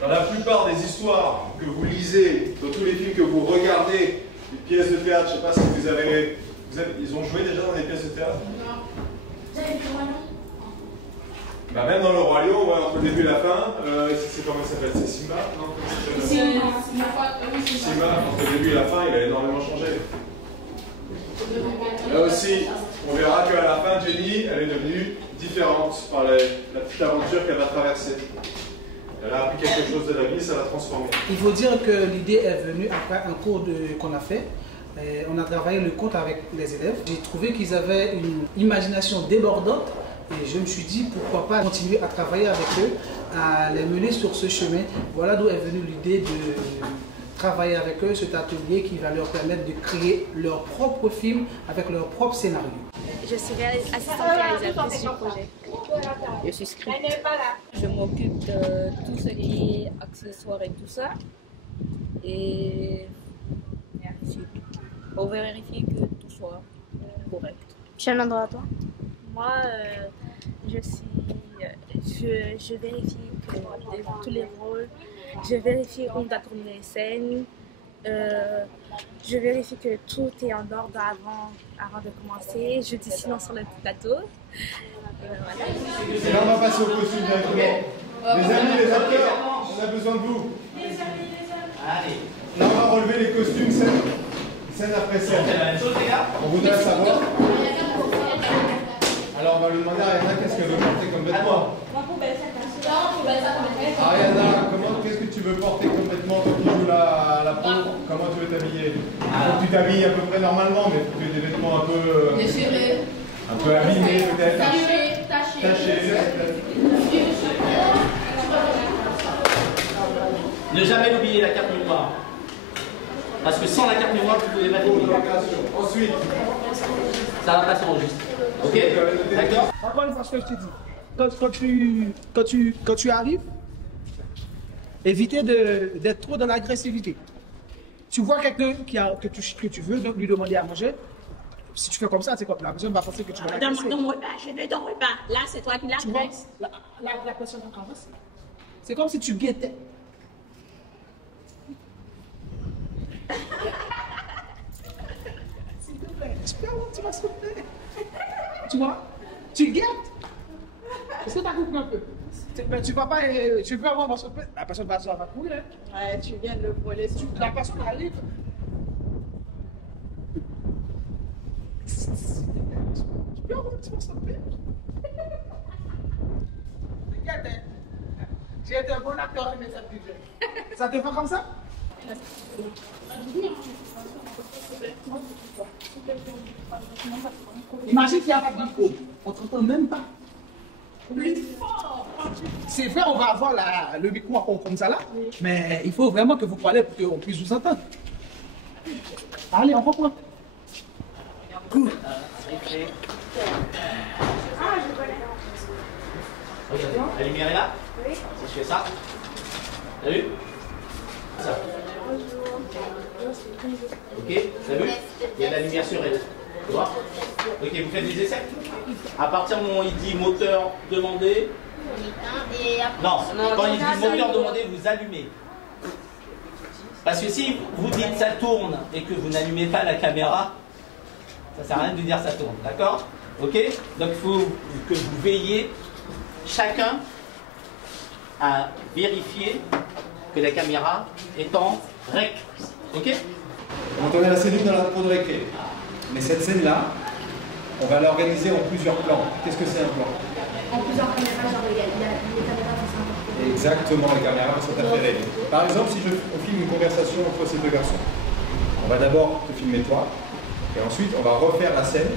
Dans la plupart des histoires que vous lisez, dans tous les films que vous regardez, les pièces de théâtre, je ne sais pas si vous avez, ils ont joué déjà dans des pièces de théâtre? Non. Vous avez vu le Roi Lion? Bah même dans le Roi Lion, ouais, entre le début et la fin, c'est comment ça s'appelle? C'est Simba? Non, Simba, entre le début et la fin, il a énormément changé. Là aussi, on verra qu'à la fin, Jenny, elle est devenue différente par la petite aventure qu'elle va traverser. Elle a appris quelque chose de la vie, ça l'a transformée. Il faut dire que l'idée est venue après un cours qu'on a fait. On a travaillé le conte avec les élèves. J'ai trouvé qu'ils avaient une imagination débordante et je me suis dit pourquoi pas continuer à travailler avec eux, à les mener sur ce chemin. Voilà d'où est venue l'idée de travailler avec eux, cet atelier qui va leur permettre de créer leur propre film avec leur propre scénario. Je serai assistante réalisatrice du projet. Je suis script. Je m'occupe de tout ce qui est accessoires et tout ça. Et on vérifie que tout soit correct. Quel endroit à toi? Moi, je vérifie que tous les rôles, je vérifie où on doit tourner les scènes, je vérifie que tout est en ordre avant de commencer, je dis silence sur le plateau. Voilà. Et là on va passer au costume directement. Les amis, les acteurs, on a besoin de vous. Allez. Là on va relever les costumes scène après scène. On voudrait savoir. Alors on va lui demander à Ariana qu'est-ce qu'elle veut porter comme vêtement. Ariana, qu'est-ce que tu veux porter comme vêtement, toi qui joues la peau? Comment tu veux t'habiller? Faut que tu t'habilles à peu près normalement, mais il faut que tu aies des vêtements un peu déchirés, un peu abîmés peut-être. Tachés. Ne jamais oublier la carte mémoire. Parce que sans la carte mémoire, vous ne pouvez pas filmer. Ensuite, ça va pas s'enregistrer. Ok? D'accord? Encore une fois, ce que je te dis, quand tu arrives, évitez d'être trop dans l'agressivité. Tu vois quelqu'un que tu veux donc lui demander à manger, si tu fais comme ça, c'est comme la personne va penser que tu vas l'agresser. Dans mon repas, je veux ton repas. Là, c'est toi qui l'agresses. La personne va avancer. C'est comme si tu guettais. S'il te plaît, tu vas souffler. Tu vois? Tu guettes. Est-ce que tu as compris un peu? Mais tu vas pas, tu peux avoir mon souffle. La personne va courir. Hein? Ouais, tu viens de le voler. La personne arrive. Tu peux avoir un petit morceau de pain? Regarde, j'ai été un bon acteur, mais ça te fait. Ça te fait comme ça? Imagine qu'il n'y a pas de micro. On ne t'entend même pas. C'est vrai, on va avoir le micro comme ça là, mais il faut vraiment que vous parlez pour qu'on puisse vous entendre. Allez, on reprend. Cool. La lumière est là? Oui. Si je fais ça. T'as vu? Ça. Ok, t'as vu? Il y a de la lumière sur elle. Tu vois? Ok, vous faites des essais? À partir du moment où il dit moteur demandé. Non, quand il dit moteur demandé, vous allumez. Parce que si vous dites ça tourne et que vous n'allumez pas la caméra, ça sert à rien de dire ça tourne, d'accord? Ok? Donc il faut que vous veilliez chacun à vérifier que la caméra est en rec. Ok? on tournait la cellule dans la cour de récré. Mais cette scène-là, on va l'organiser en plusieurs plans. Qu'est-ce que c'est un plan? En plusieurs caméras, genre il y a les caméras qui sont importantes. Exactement, les caméras sont affairées. Par exemple, si on filme une conversation entre ces deux garçons, on va d'abord te filmer toi, et ensuite on va refaire la scène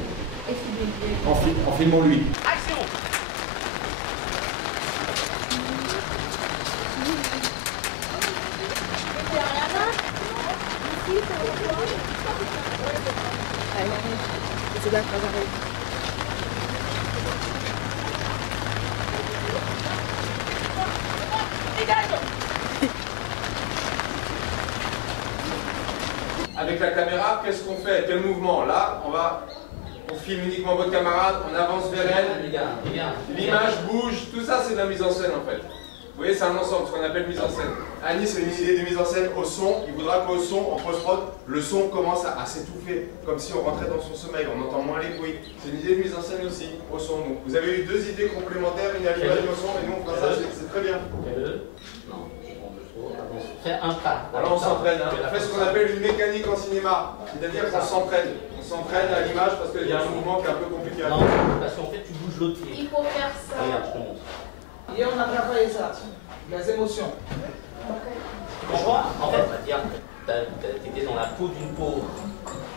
en filmant lui. Action! Avec la caméra, qu'est-ce qu'on fait? Quel mouvement? Là, on filme uniquement votre camarade, on avance vers elle, l'image bouge, tout ça c'est de la mise en scène en fait. Vous voyez, c'est un ensemble, ce qu'on appelle mise en scène. Annie, c'est une idée de mise en scène au son. Il voudra qu'au son, en post-prod, le son commence à s'étouffer, comme si on rentrait dans son sommeil, on entend moins les bruits. C'est une idée de mise en scène aussi, au son. Donc, vous avez eu 2 idées complémentaires, une à l'image et au son, et nous on fera ça, c'est très bien. Non, fais un pas. Alors on s'entraîne, hein. On fait ce qu'on appelle une mécanique en cinéma, c'est-à-dire qu'on s'entraîne. On s'entraîne à l'image parce qu'il y a un mouvement qui est un peu compliqué à faire. Non, parce qu'en fait tu bouges l'autre pied. Il faut faire ça. Regarde, je te montre. Et on a travaillé ça, les émotions. Tu comprends? En fait, tu étais dans la peau d'une pauvre.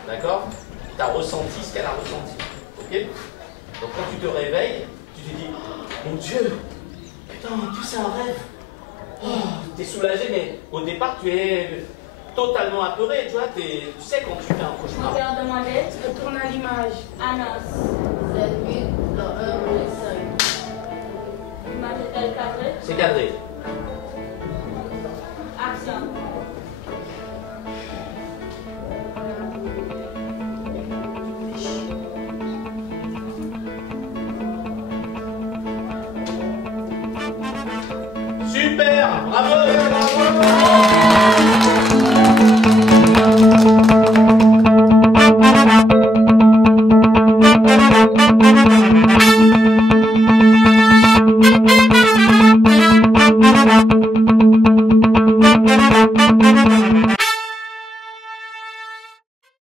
D'accord? Tu as ressenti ce qu'elle a ressenti. Ok? Donc quand tu te réveilles, tu te dis, mon Dieu, putain, tout c'est un rêve. Oh, tu es soulagé, mais au départ tu es totalement apeuré, tu vois, tu sais quand tu fais un cauchemar. Je vais demander, retourne à l'image. Anas. C'est 8, le 1, le 5. L'image est-elle cadrée? C'est cadré. Action. Super, bravo.